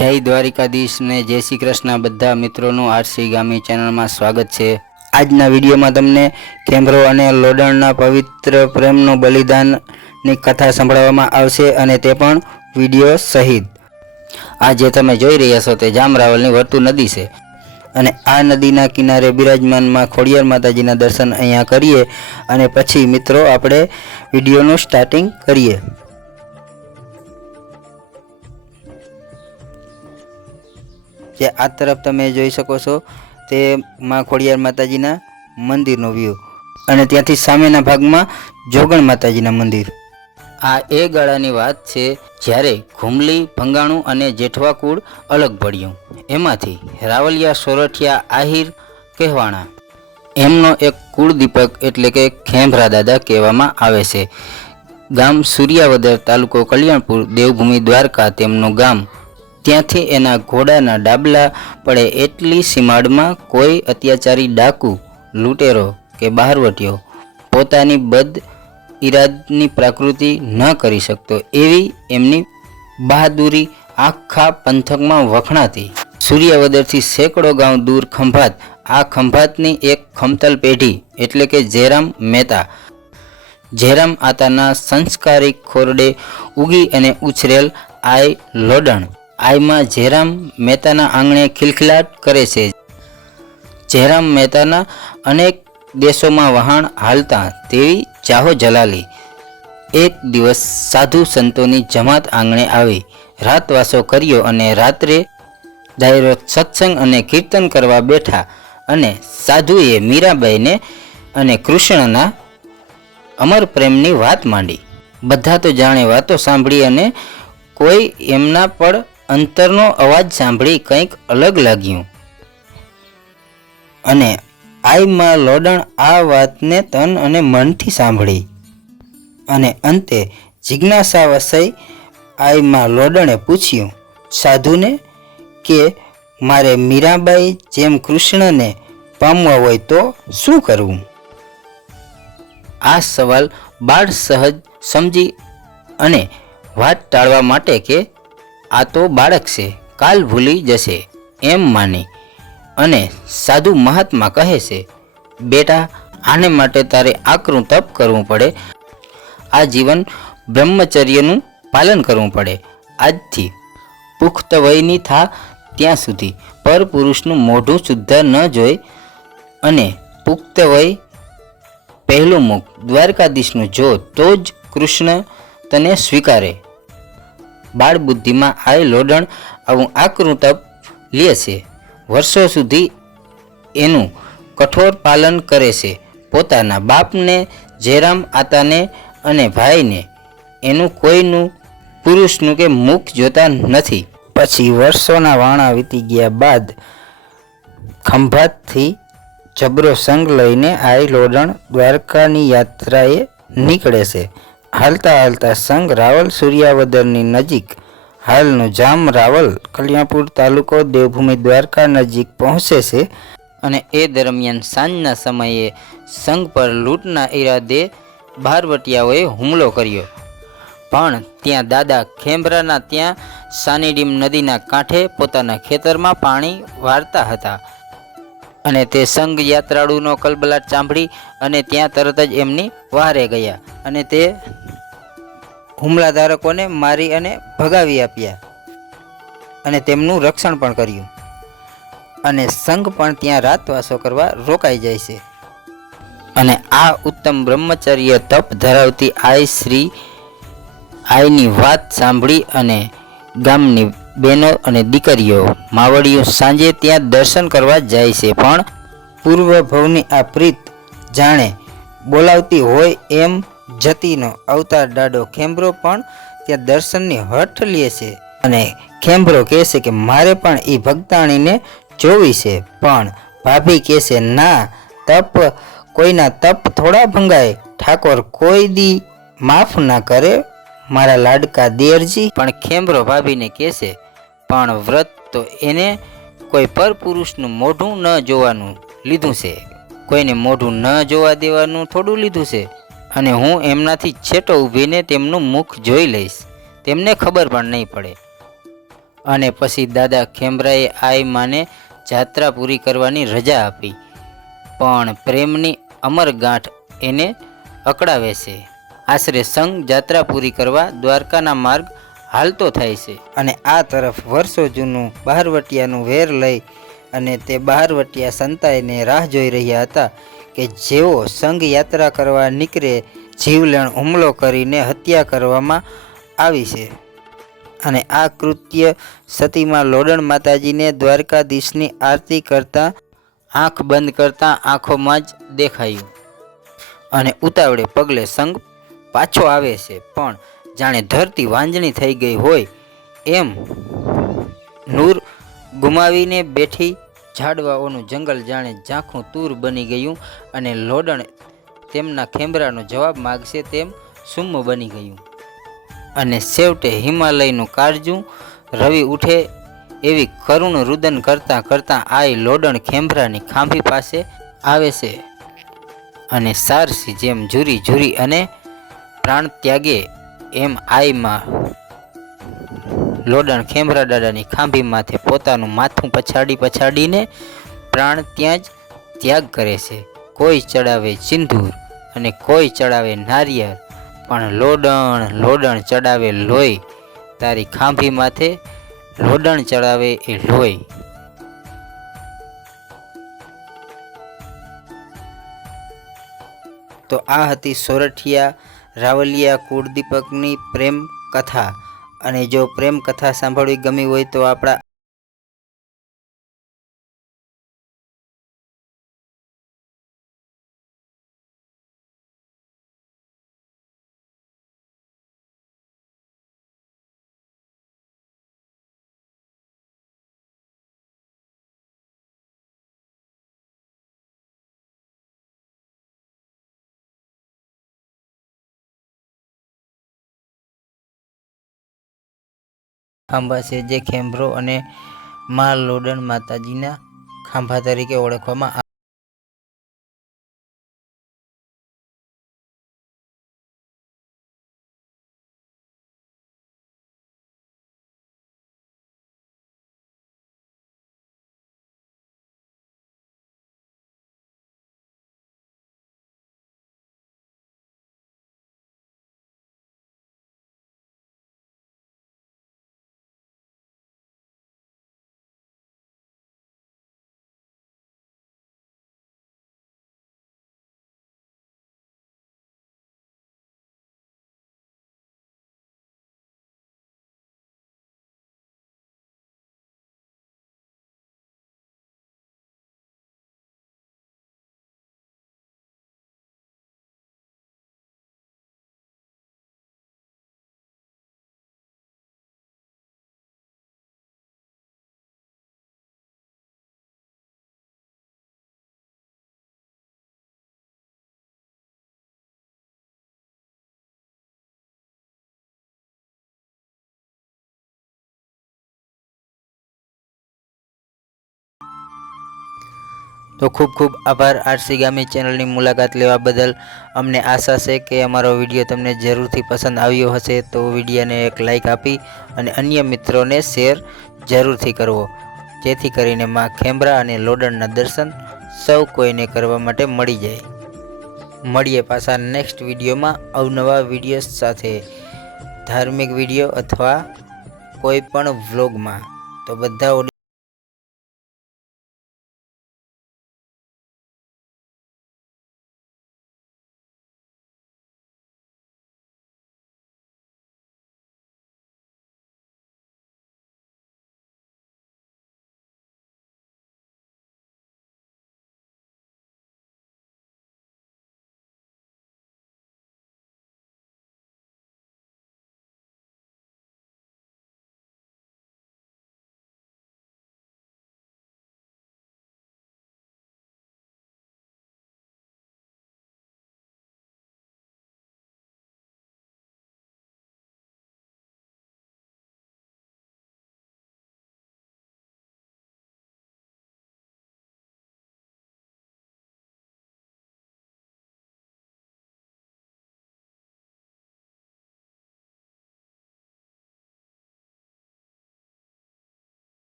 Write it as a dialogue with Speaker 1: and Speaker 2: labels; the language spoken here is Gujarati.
Speaker 1: જય દ્વારિકાધીશ ને જય શ્રી કૃષ્ણ. બધા મિત્રોનું આરસી ગામી ચેનલમાં સ્વાગત છે. આજના વિડીયોમાં તમને કેમ્બ્રો અને લોડણના પવિત્ર પ્રેમનું બલિદાનની કથા સંભળાવવામાં આવશે અને તે પણ વીડિયો સહિત. આ જે તમે જોઈ રહ્યા છો તે જામરાવલની વર્તુ નદી છે. અને આ નદીના કિનારે બિરાજમાનમાં ખોડિયાર માતાજીના દર્શન અહીંયા કરીએ અને પછી મિત્રો આપણે વિડીયોનું સ્ટાર્ટિંગ કરીએ. જે આ તરફ તમે જોઈ શકો છો તે માં ખોડિયાર માતાજીના મંદિરનો વ્યૂ અને ત્યાંથી સામેના ભાગમાં જોગણ માતાજીના મંદિર. આ એ ગાળાની વાત છે જ્યારે ઘુમલી ભંગાણું અને જેઠવા કુળ અલગ પડ્યું. એમાંથી રાવલિયા, સોરઠિયા, આહિર, કહેવાણા. એમનો એક કુળદીપક એટલે કે ખેંભરા દાદા કહેવામાં આવે છે. ગામ સૂર્યાવદર તાલુકો કલ્યાણપુર, દેવભૂમિ દ્વારકા તેમનું ગામ ત્યાંથી એના ઘોડાના ડાબલા પડે એટલી સીમાડમાં કોઈ અત્યાચારી ડાકુ લૂંટેરો કે બહારવટીયો પોતાની બદ ઈરાદની પ્રાકૃતિ ન કરી શકતો. એવી એમની બહાદુરી આખા પંથકમાં વખણાતી. સૂર્યાવદરથી સેંકડો ગાંવ દૂર ખંભાત. આ ખંભાતની એક ખમતલ પેઢી એટલે કે જયરામ મહેતા. જયરામ આતાના સંસ્કારી ખોરડે ઉગી અને ઉછરેલ આય લોડણ. આયમાં જયરામ મહેતાના આંગણે ખિલખિલાટ કરે છે. જયરામ મહેતાના અનેક દેશોમાં વહાણ હાલતા તેવી ચાહો જલાલી. એક દિવસ સાધુ સંતોની જમાત આંગણે આવી. રાતવાસો કર્યો અને રાત્રે ડાયરો સત્સંગ અને કીર્તન કરવા બેઠા અને સાધુએ મીરાબાઈને અને કૃષ્ણના અમર પ્રેમની વાત માંડી. બધા તો જાણે વાતો સાંભળી અને કોઈ એમના પર અંતરનો અવાજ સાંભળી કંઈક અલગ લાગ્યું. અને આઈમાં લોડણ આ વાતને તન અને મનથી સાંભળી. અને અંતે જિજ્ઞાસા વસાઈ આઈમાં લોડણે પૂછ્યું, સાધુને, કે મારે મીરાબાઈ જેમ કૃષ્ણને પામવા હોય તો શું કરવું? આ સવાલ બાળ સહજ સમજી અને વાત ટાળવા માટે કે આ તો બાળક છે, કાલ ભૂલી જશે, એમ માની. અને સાધુ મહાત્મા કહે છે, બેટા, આને માટે તારે આકરું તપ કરવું પડે. આ જીવન બ્રહ્મચર્યનું પાલન કરવું પડે. આજથી પુખ્ત વયની થા ત્યાં સુધી. પરપુરુષનું મોઢું શુદ્ધ ન જોઈ અને પુખ્ત વય પહેલું મુખ દ્વારકાધીશનું જો, તો જ કૃષ્ણ તને સ્વીકારે. બાળ બુદ્ધિમાં આય લોડણ આવું આકરું લે છે. વર્ષો સુધી એનું કઠોર પાલન કરે છે. પોતાના બાપને, જયરામ આતાને અને ભાઈને એનું કોઈનું પુરુષનું કે મુખ જોતા નથી. પછી વર્ષોના વાણા વીતી ગયા બાદ ખંભાતથી જબરો સંગ લઈને આઈ લોડણ દ્વારકાની યાત્રાએ નીકળે છે. હાલતા હાલતા સંઘ રાવલ સૂર્યાવદરની નજીક, હાલનું જામ રાવલ કલ્યાણપુર તાલુકો દેવભૂમિ દ્વારકા નજીક પહોંચે છે અને એ દરમિયાન સાંજના સમયે સંઘ પર લૂંટના ઈરાદે બારવટિયાઓએ હુમલો કર્યો. પણ ત્યાં દાદા ખેંભરાના ત્યાં સાનીડીમ નદીના કાંઠે પોતાના ખેતરમાં પાણી વાળતા હતા અને તે સંઘ યાત્રાળુનો કલબલાટ સાંભળી અને ત્યાં તરત જ એમની વહારે ગયા અને તે હુમલાધારકોને મારી અને ભગાવી આપ્યા અને તેમનું રક્ષણ પણ કર્યું. અને સંઘ પણ ત્યાં રાતવાસો કરવા રોકાઈ જાય છે. અને આ ઉત્તમ બ્રહ્મચર્ય તપ ધરાવતી આઈ શ્રી, આઈની વાત સાંભળી અને ગામની બહેનો અને દીકરીઓ માવડીઓ સાંજે ત્યાં દર્શન કરવા જાય છે, પણ પૂર્વ ભવની આ પ્રીત જાણે બોલાવતી હોય એમ જતીનો અવતાર દાડો ખેંભરો પણ ત્યાં દર્શનની હઠ લે છે. અને ખેંભરો કહે છે કે મારે પણ એ ભક્તાણીને જોવી છે, પણ ભાભી કહે છે, ના, તપ કોઈના તપ થોડા ભંગાય. ઠાકોર કોઈ દી માફ ના કરે. મારા લાડકા દેરજી. પણ ખેમરો ભાભીને કહેશે પણ વ્રત તો એને કોઈ પરપુરુષનું મોઢું ન જોવાનું લીધું છે. કોઈને મોઢું ન જોવા દેવાનું થોડું લીધું છે. અને હું એમનાથી છેટો ઊભીને તેમનું મુખ જોઈ લઈશ. તેમને ખબર પણ નહીં પડે. અને પછી દાદા ખેમરાએ આઈ માને જાત્રા પૂરી કરવાની રજા આપી. પણ પ્રેમની અમર ગાંઠ એને અકળાવે છે. આશરે સંઘ જાત્રા પૂરી કરવા દ્વારકાના માર્ગ હાલતો થાય છે અને આ તરફ વર્ષો જૂનું બહારવટિયાનું વેર લઈ અને તે બહારવટિયા સંતાઈને રાહ જોઈ રહ્યા હતા. કે જેઓ સંઘ યાત્રા કરવા નીકળે, જીવલેણ હુમલો કરીને હત્યા કરવામાં આવી છે. અને આ કૃત્ય સતીમાં લોડણ માતાજીને દ્વારકાધીશની આરતી કરતા, આંખ બંધ કરતા આંખોમાં જ દેખાયું. અને ઉતાવળે પગલે સંઘ પાછો આવે છે, પણ જાણે ધરતી વાંજણી થઈ ગઈ હોય એમ નૂર ગુમાવીને બેઠી ઝાડવાઓનું જંગલ જાણે ઝાંખું તૂર બની ગયું અને લોડણ તેમના ખેમરાનો જવાબ માગશે તેમ સુમ્મ બની ગયું. અને છેવટે હિમાલયનું કાળજું રવિ ઉઠે એવી કરુણ રુદન કરતાં કરતાં આઈ લોડણ ખેંભરાની ખાંભી પાસે આવે છે અને સારસી જેમ ઝૂરી ઝૂરી અને પ્રાણ ત્યાગે એમ આઈમાં લોડણ ખેમરા દાદાની ખાંભી માથે પોતાનું માથું પછાડી પછાડીને પ્રાણ ત્યાં જ ત્યાગ કરે છે. કોઈ ચડાવે સિંદૂર અને કોઈ ચડાવે નારિયેળ, પણ લોડણ લોડણ ચડાવે લોહી. તારી ખાંભી માથે લોડણ ચડાવે એ લોહી. તો આ હતી સોરઠિયા રાવલિયા કુળદીપકની પ્રેમ કથા. અને જો પ્રેમ કથા સાંભળવી ગમી હોય તો આપણા ખાંભા છે જે ખેમ્બ્રો અને મા લોડન માતાજીના ખાંભા તરીકે ઓળખવામાં તો ખૂબ ખૂબ આભાર આરસી ગામી ચેનલની મુલાકાત લેવા બદલ. અમને આશા છે કે અમારો વીડિયો તમને જરૂરથી પસંદ આવ્યો હશે, તો વિડીયોને એક લાઇક આપી અને અન્ય મિત્રોને શેર જરૂરથી કરવો. જેથી કરીને માં ખેમરા અને લોડણના દર્શન સૌ કોઈને કરવા માટે મળી જાય. મળીએ પાછા નેક્સ્ટ વિડીયોમાં અવનવા વિડીયોઝ સાથે. ધાર્મિક વીડિયો અથવા કોઈ પણ વ્લોગમાં. તો બધા